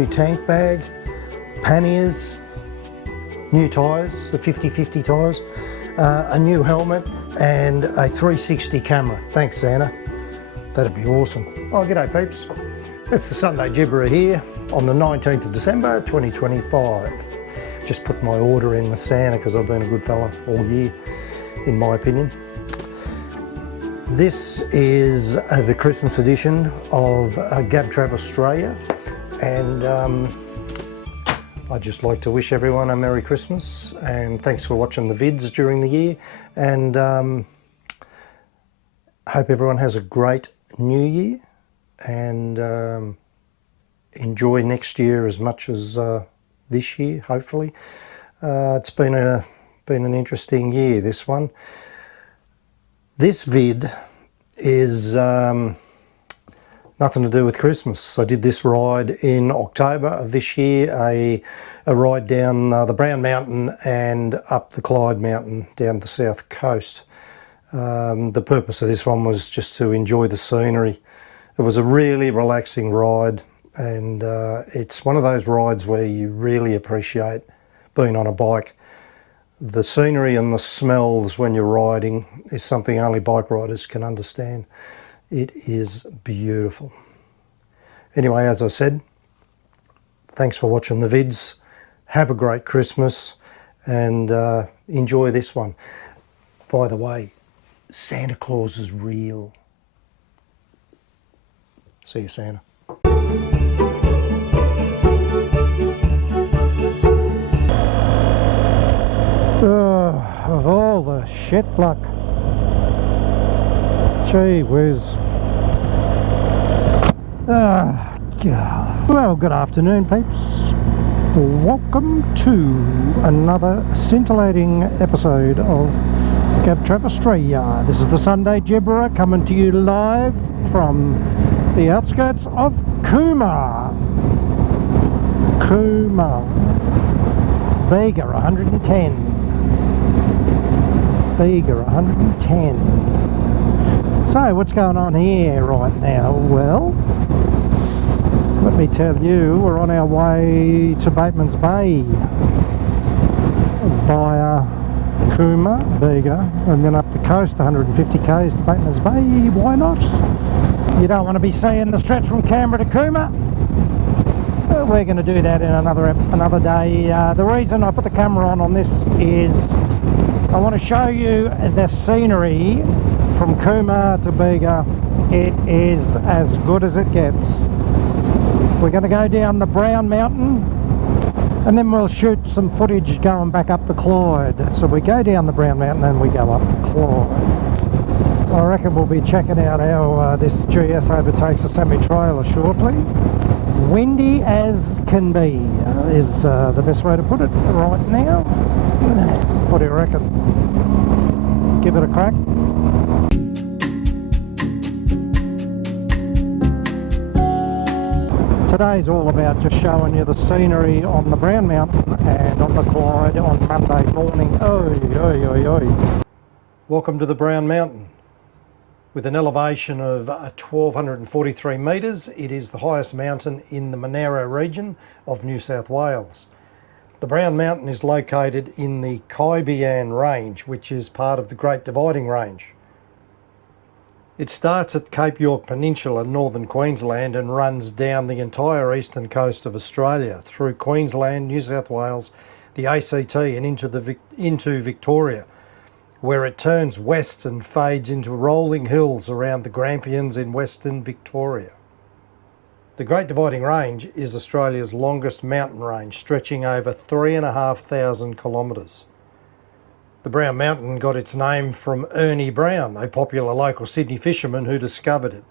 new tank bag, panniers, new tyres, the 50/50 tyres, a new helmet and a 360 camera. Thanks, Santa. That'd be awesome. Oh, g'day peeps. It's the Sunday Gibberer here on the 19th of December 2025. Just put my order in with Santa because I've been a good fella all year, in my opinion. This is the Christmas edition of Gav Trav Ostraya, and I'd just like to wish everyone a Merry Christmas and thanks for watching the vids during the year, and hope everyone has a great New Year and enjoy next year as much as this year, hopefully. It's been an interesting year, this one. This vid is nothing to do with Christmas. I did this ride in October of this year, a ride down the Brown Mountain and up the Clyde Mountain down the south coast. The purpose of this one was just to enjoy the scenery. It was a really relaxing ride, and it's one of those rides where you really appreciate being on a bike. The scenery and the smells when you're riding is something only bike riders can understand. It is beautiful. Anyway, as I said, thanks for watching the vids. Have a great Christmas and enjoy this one. By the way, Santa Claus is real. See you, Santa. Of all the shit luck. Gee whiz. God. Well, good afternoon, peeps. Welcome to another scintillating episode of Gav Trav Ostraya. This is the Sunday Gibberer coming to you live from the outskirts of Cooma. Bega 110. Bega 110. So what's going on here right now? Well, let me tell you, we're on our way to Bateman's Bay via Cooma, Bega, and then up the coast 150 k's to Bateman's Bay. Why not? You don't want to be seeing the stretch from Canberra to Cooma. We're going to do that in another day. The reason I put the camera on this is I want to show you the scenery from Cooma to Bega. It is as good as it gets. We're going to go down the Brown Mountain and then we'll shoot some footage going back up the Clyde. So we go down the Brown Mountain and we go up the Clyde. I reckon we'll be checking out how this GS overtakes a semi-trailer shortly. Windy as can be is the best way to put it right now. What do you reckon? Give it a crack. Today's all about just showing you the scenery on the Brown Mountain and on the Clyde on Monday morning. Oi, oi, oi, oi. Welcome to the Brown Mountain. With an elevation of 1,243 metres, it is the highest mountain in the Monaro region of New South Wales. The Brown Mountain is located in the Clyde Range, which is part of the Great Dividing Range. It starts at Cape York Peninsula, northern Queensland, and runs down the entire eastern coast of Australia, through Queensland, New South Wales, the ACT and into Victoria, where it turns west and fades into rolling hills around the Grampians in western Victoria. The Great Dividing Range is Australia's longest mountain range, stretching over 3,500 kilometres. The Brown Mountain got its name from Ernie Brown, a popular local Sydney fisherman who discovered it.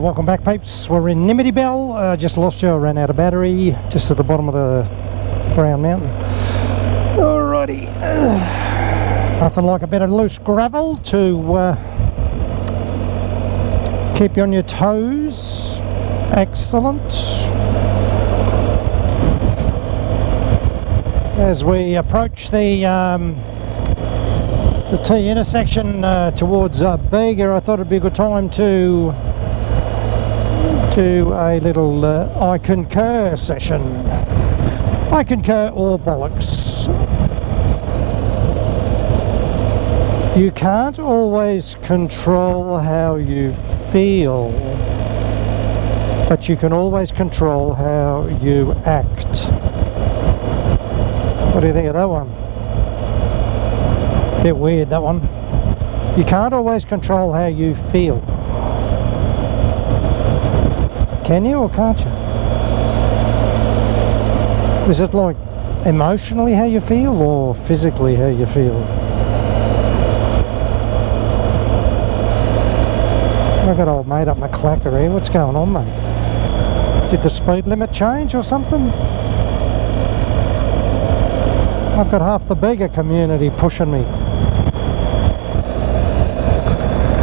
Welcome back, peeps. We're in Nimity Bell. Just lost you. I ran out of battery just at the bottom of the Brown Mountain. Alrighty. Nothing like a bit of loose gravel to keep you on your toes. Excellent. As we approach the T intersection towards Bega, I thought it'd be a good time to do a little I concur session. I concur or bollocks. You can't always control how you feel, but you can always control how you act. What do you think of that one? Bit weird, that one. You can't always control how you feel. Can you or can't you? Is it like emotionally how you feel or physically how you feel? I've got old mate up my clacker here. What's going on, mate? Did the speed limit change or something? I've got half the Bega community pushing me.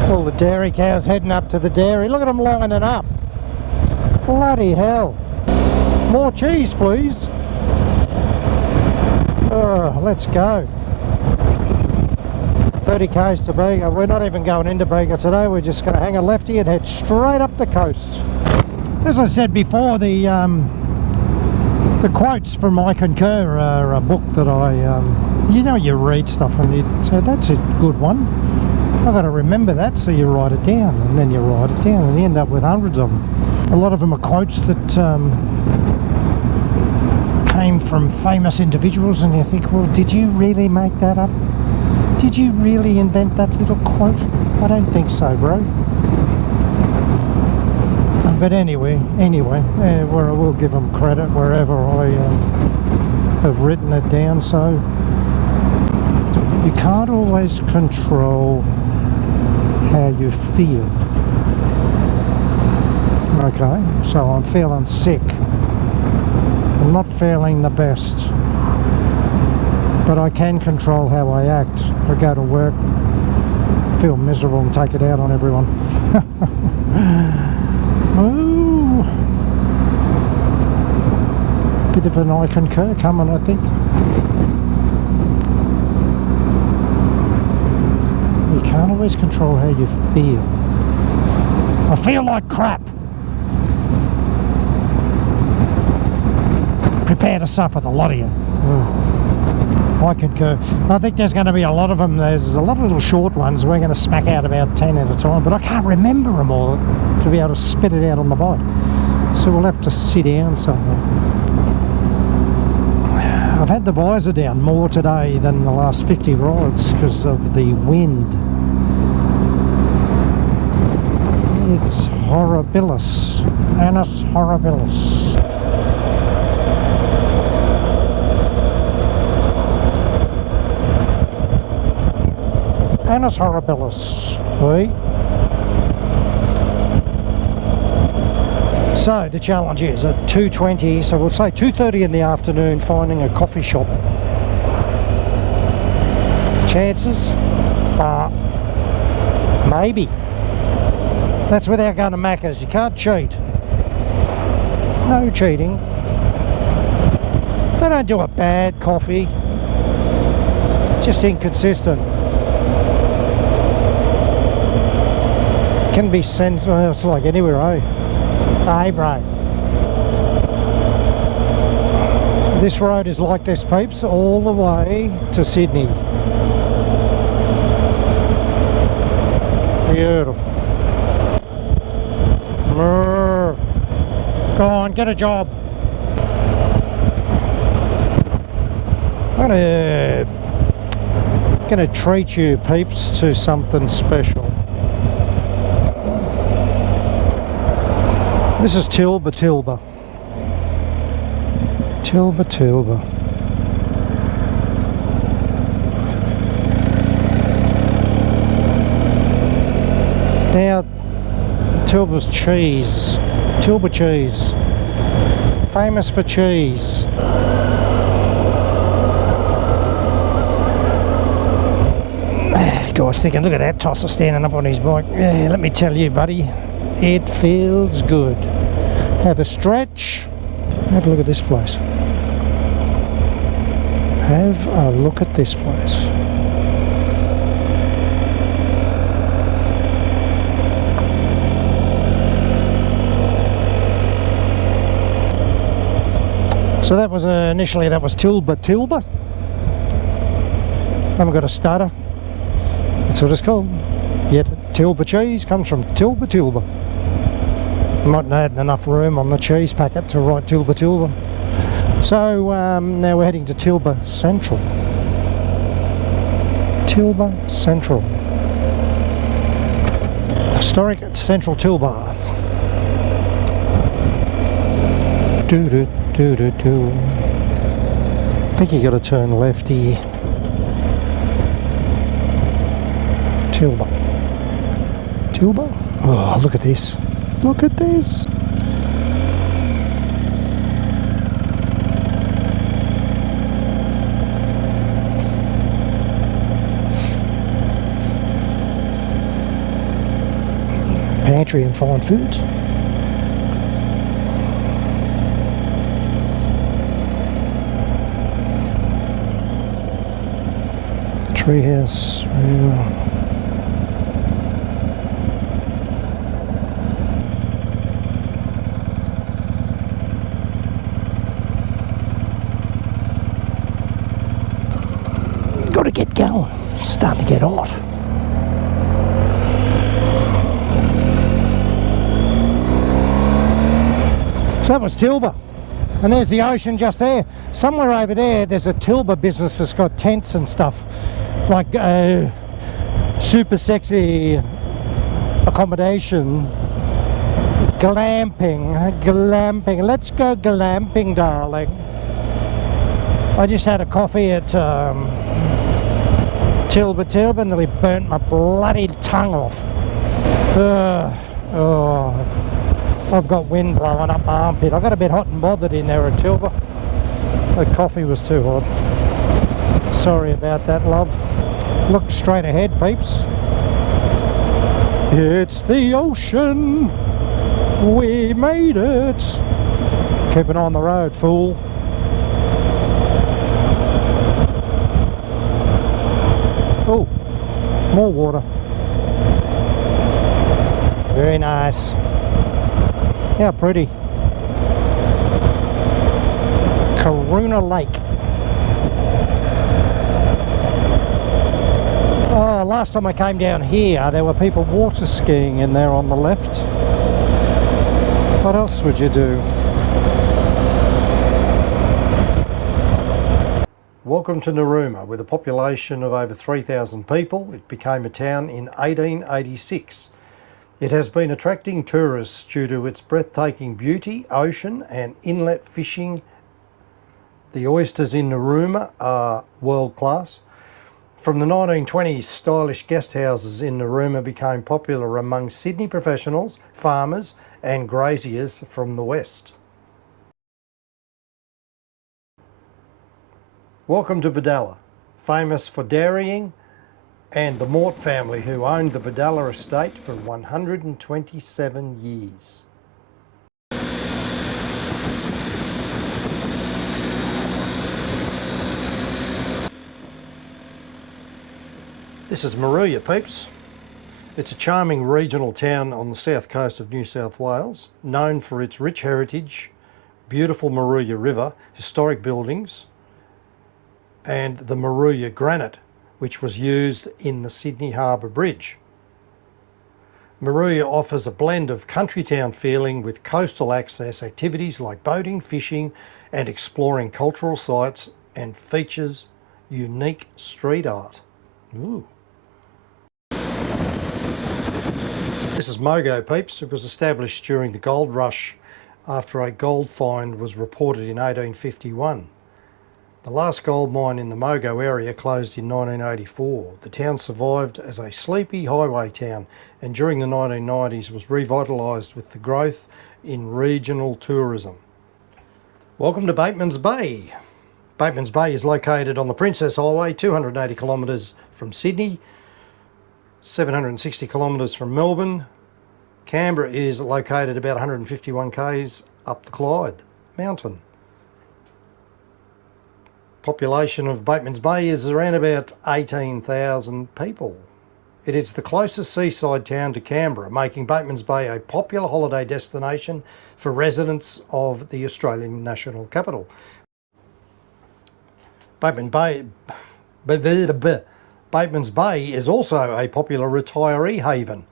All the dairy cows heading up to the dairy. Look at them lining up. Bloody hell. More cheese, please. Oh, let's go. 30 k's to Bega. We're not even going into Bega today. We're just going to hang a lefty and head straight up the coast. As I said before, the quotes from I Concur are a book that you read stuff and you say, that's a good one. I've got to remember that, so you write it down, and then you write it down, and you end up with hundreds of them. A lot of them are quotes that came from famous individuals, and you think, well, did you really make that up? Did you really invent that little quote? I don't think so, bro. But anyway, we'll give them credit wherever I have written it down. So you can't always control how you feel. Okay, so I'm feeling sick. I'm not feeling the best. But I can control how I act. I go to work, feel miserable and take it out on everyone. Ooh. Bit of an I concur coming, I think. You can't always control how you feel. I feel like crap. Prepare to suffer, the lot of you. I concur. I think there's going to be a lot of them. There's a lot of little short ones. We're going to smack out about 10 at a time, but I can't remember them all to be able to spit it out on the bike. So we'll have to sit down somewhere. I've had the visor down more today than the last 50 rides because of the wind. It's horribilis. Annus horribilis. Annus horribilis. Right? So the challenge is at 2:20, so we'll say 2:30 in the afternoon, finding a coffee shop. Chances? Maybe. That's without going to Macca's. You can't cheat. No cheating. They don't do a bad coffee. Just inconsistent. Can be sent, well, it's like anywhere, eh? Hey, bro. This road is like this, peeps, all the way to Sydney. Beautiful. Go on, get a job. I'm gonna treat you, peeps, to something special. This is Tilba. Tilba. Now, Tilba's cheese. Tilba cheese. Famous for cheese. Gosh, thinking, look at that tosser standing up on his bike. Yeah, let me tell you, buddy, it feels good. Have a stretch. Have a look at this place. Have a look at this place. So that was initially that was Tilba. Haven't got a starter. That's what it's called. Yet Tilba cheese comes from Tilba. Might not have enough room on the cheese packet to write Tilba. So now we're heading to Tilba Central. Tilba Central. Historic Central Tilba. I think you got to turn left here. Tilba. Oh, look at this. Look at this. Pantry and fine foods. Treehouse. Yeah. Got to get going. It's starting to get hot. So that was Tilba. And there's the ocean just there. Somewhere over there, there's a Tilba business that's got tents and stuff. Like super sexy accommodation. Glamping. Let's go glamping, darling. I just had a coffee at Tilba and nearly burnt my bloody tongue off. I've got wind blowing up my armpit. I got a bit hot and bothered in there at Tilba. The coffee was too hot. Sorry about that, love. Look straight ahead, peeps. It's the ocean. We made it. Keep it on the road, fool. Oh, more water. Very nice. How pretty. Karuna Lake. Oh, last time I came down here, there were people water skiing in there on the left. What else would you do? Welcome to Narooma. With a population of over 3,000 people, it became a town in 1886. It has been attracting tourists due to its breathtaking beauty, ocean and inlet fishing. The oysters in Narooma are world class. From the 1920s, stylish guest houses in Narooma became popular among Sydney professionals, farmers and graziers from the west. Welcome to Badalla, famous for dairying, and the Mort family, who owned the Badalla estate for 127 years. This is Moruya, peeps. It's a charming regional town on the south coast of New South Wales, known for its rich heritage, beautiful Moruya River, historic buildings, and the Moruya granite, which was used in the Sydney Harbour Bridge. Moruya offers a blend of country town feeling with coastal access activities like boating, fishing and exploring cultural sites, and features unique street art. Ooh. This is Mogo, peeps. It was established during the gold rush after a gold find was reported in 1851. The last gold mine in the Mogo area closed in 1984. The town survived as a sleepy highway town and during the 1990s was revitalised with the growth in regional tourism. Welcome to Bateman's Bay. Bateman's Bay is located on the Princess Highway, 280 kilometres from Sydney, 760 kilometres from Melbourne. Canberra is located about 151 k's up the Clyde mountain. Population of Bateman's Bay is around about 18,000 people. It is the closest seaside town to Canberra, making Bateman's Bay a popular holiday destination for residents of the Australian National Capital. Bateman's Bay is also a popular retiree haven.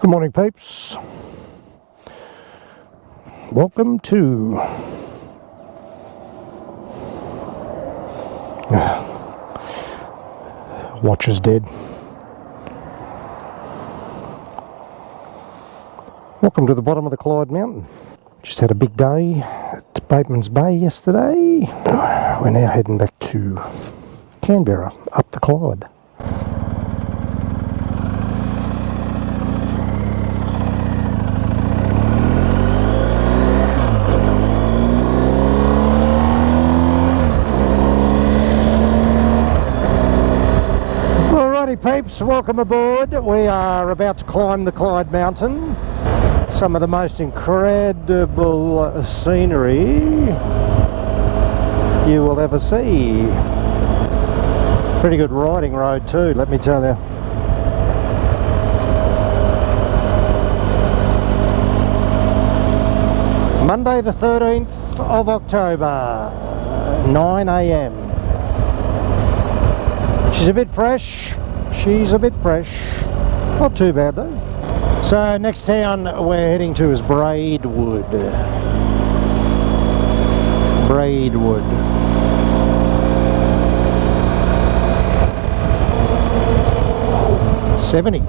Good morning, peeps. Welcome to watch is dead. Welcome to the bottom of the Clyde mountain. Just had a big day at Bateman's Bay yesterday. We're now heading back to Canberra up the Clyde. Peeps, welcome aboard. We are about to climb the Clyde mountain. Some of the most incredible scenery you will ever see. Pretty good riding road too, let me tell you. Monday the 13th of October, 9 AM. She's a bit fresh. Not too bad though. So next town we're heading to is Braidwood. 70.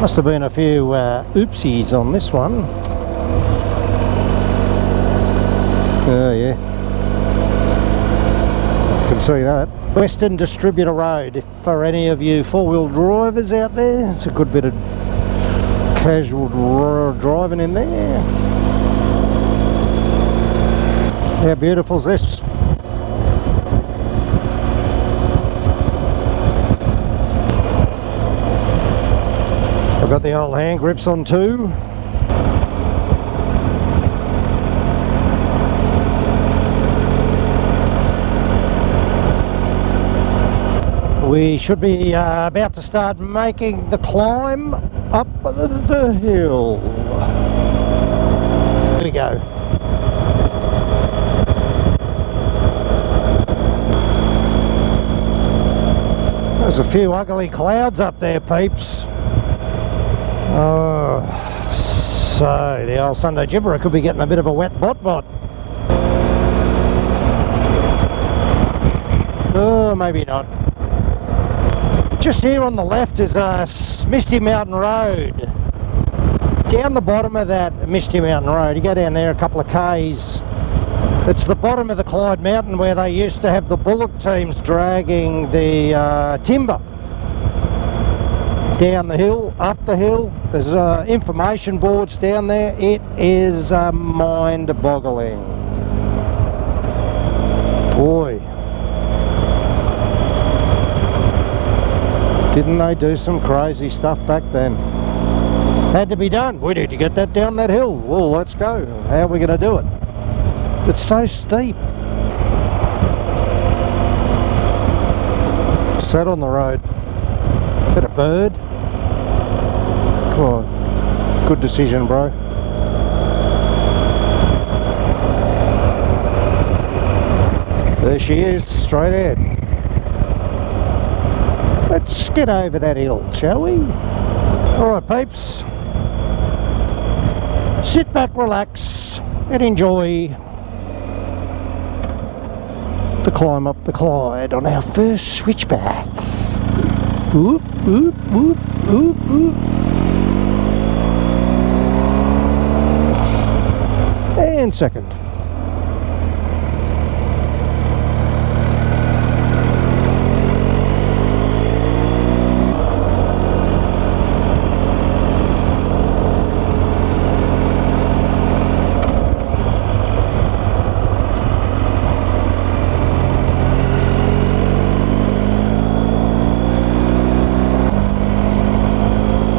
Must have been a few oopsies on this one. Oh yeah. Can see that. Western Distributor Road, if for any of you four-wheel drivers out there, it's a good bit of casual driving in there. How beautiful is this? I've got the old hand grips on too. We should be about to start making the climb up the hill. Here we go. There's a few ugly clouds up there, peeps. Oh, so the old Sunday gibberer could be getting a bit of a wet bot. Oh, maybe not. Just here on the left is a Misty Mountain Road. Down the bottom of that Misty Mountain Road, you go down there a couple of k's. It's the bottom of the Clyde Mountain where they used to have the bullock teams dragging the timber. Down the hill, up the hill, there's information boards down there. It is mind-boggling. Boy. Didn't they do some crazy stuff back then? Had to be done. We need to get that down that hill. Well, let's go. How are we going to do it? It's so steep. Sat on the road. Is that a bird? Come on. Good decision, bro. There she is, straight ahead. Let's get over that hill, shall we? Alright, peeps. Sit back, relax, and enjoy the climb up the Clyde on our first switchback. Oop, oop, oop, oop, oop. and second.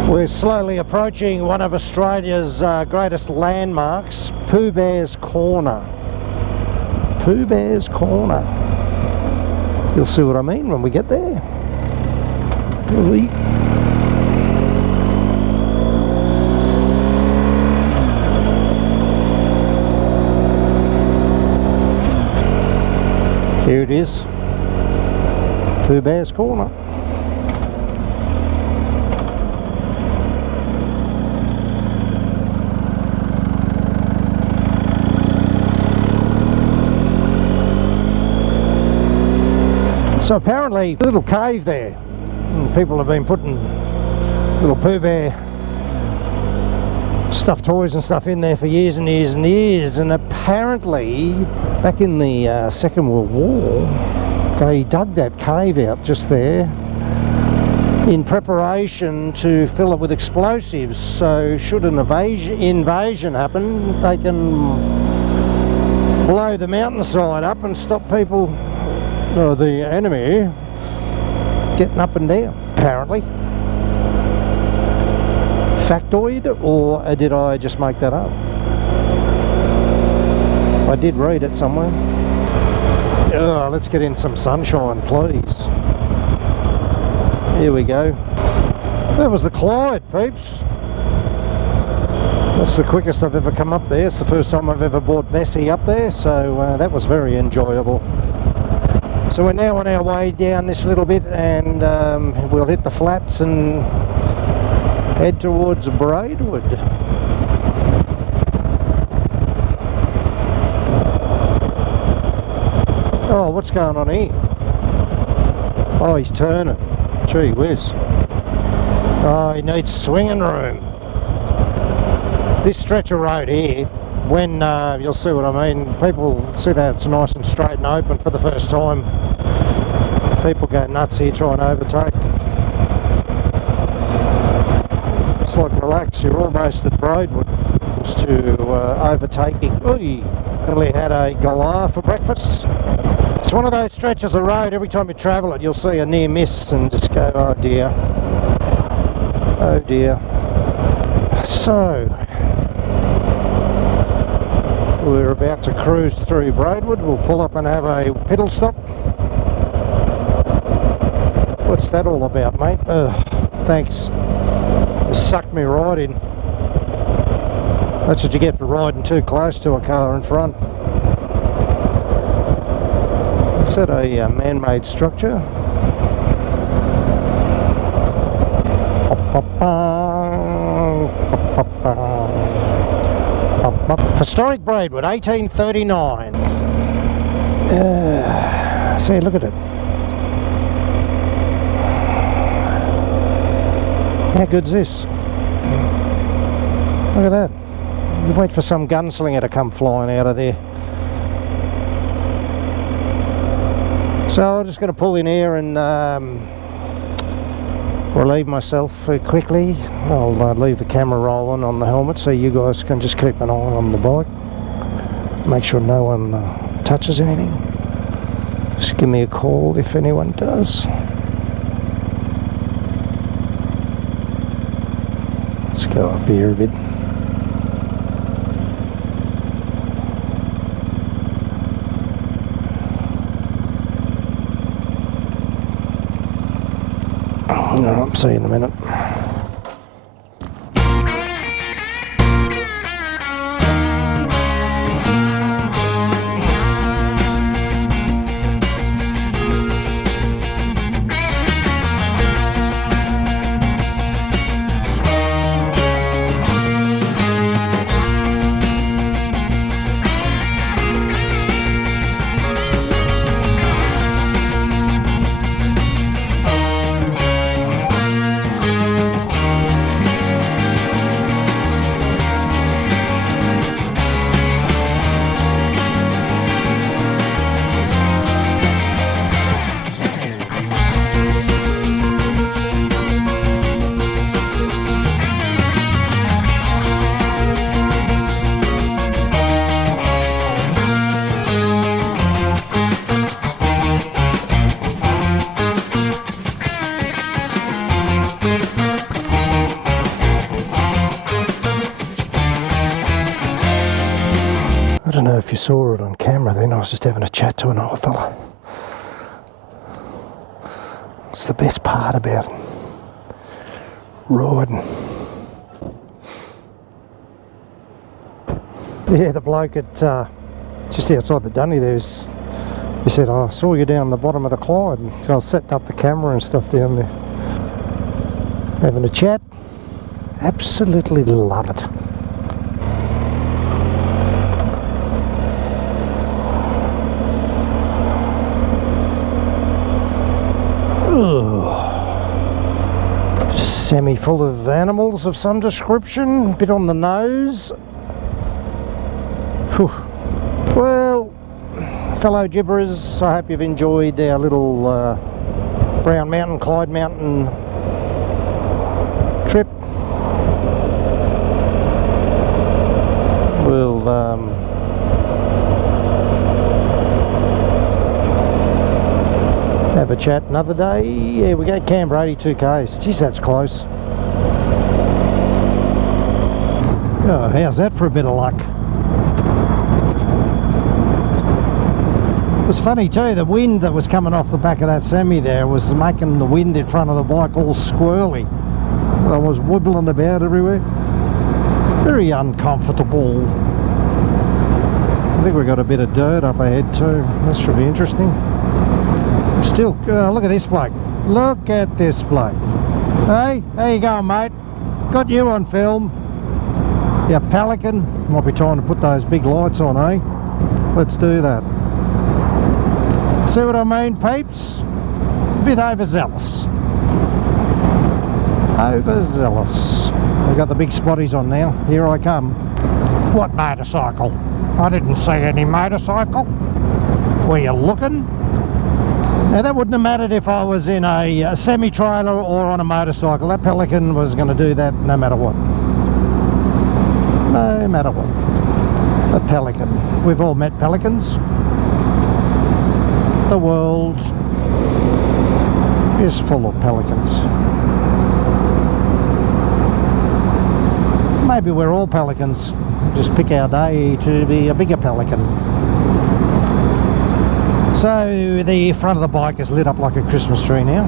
We're slowly approaching one of Australia's greatest landmarks, Pooh Bear's Corner. Pooh Bear's Corner. You'll see what I mean when we get there. Here it is, Pooh Bear's Corner. So apparently, a little cave there. People have been putting little Pooh Bear stuffed toys and stuff in there for years and years and years. And apparently, back in the Second World War, they dug that cave out just there in preparation to fill it with explosives. So should an invasion happen, they can blow the mountainside up and stop people, the enemy, getting up and down, apparently. Factoid, or did I just make that up? I did read it somewhere. Oh, let's get in some sunshine, please. Here we go. That was the Clyde, peeps. That's the quickest I've ever come up there. It's the first time I've ever brought Bessie up there, so that was very enjoyable. So we're now on our way down this little bit, and we'll hit the flats and head towards Braidwood. Oh, what's going on here? Oh, he's turning. Gee whiz. Oh, he needs swinging room. This stretch of road here, when you'll see what I mean, people see that it's nice and straight and open for the first time. People go nuts here trying to overtake. It's like, relax, you're almost at Braidwood. It's to overtaking. Oy, only had a galah for breakfast. It's one of those stretches of road, every time you travel it, you'll see a near miss and just go, oh dear. Oh dear. So, we're about to cruise through Braidwood. We'll pull up and have a piddle stop. What's that all about, mate? Thanks. You sucked me right in. That's what you get for riding too close to a car in front. Is that a man-made structure? Historic Braidwood, 1839. See, look at it. How good's this? Look at that. You wait for some gunslinger to come flying out of there. So I'm just going to pull in here and relieve myself quickly. I'll leave the camera rolling on the helmet so you guys can just keep an eye on the bike. Make sure no one touches anything. Just give me a call if anyone does. Let's go up here a bit. I'll see you in a minute. if you saw it on camera then. I was just having a chat to an old fella. It's the best part about riding. Yeah, the bloke at just outside the dunny there, he said, "I saw you down the bottom of the Clyde." And so I was setting up the camera and stuff down there, having a chat. Absolutely love it. Semi full of animals of some description, a bit on the nose. Whew. Well, fellow gibberers, I hope you've enjoyed our little Brown Mountain, Clyde Mountain trip. We'll have a chat another day. Yeah, we go Canberra 82 k's. Geez, that's close. Oh, how's that for a bit of luck? It was funny too, the wind that was coming off the back of that semi there was making the wind in front of the bike all squirrely. I was wibbling about everywhere. Very uncomfortable. I think we've got a bit of dirt up ahead too. That should be interesting. Still, look at this bloke. Look at this bloke. Hey, how you going, mate? Got you on film. You pelican. Might be trying to put those big lights on, eh? Let's do that. See what I mean, peeps? A bit overzealous. Overzealous. We've got the big spotties on now. Here I come. What motorcycle? I didn't see any motorcycle. Were you looking? Now that wouldn't have mattered if I was in a semi-trailer or on a motorcycle. That pelican was going to do that no matter what. No matter what. A pelican. We've all met pelicans. The world is full of pelicans. Maybe we're all pelicans. Just pick our day to be a bigger pelican. So the front of the bike is lit up like a Christmas tree now.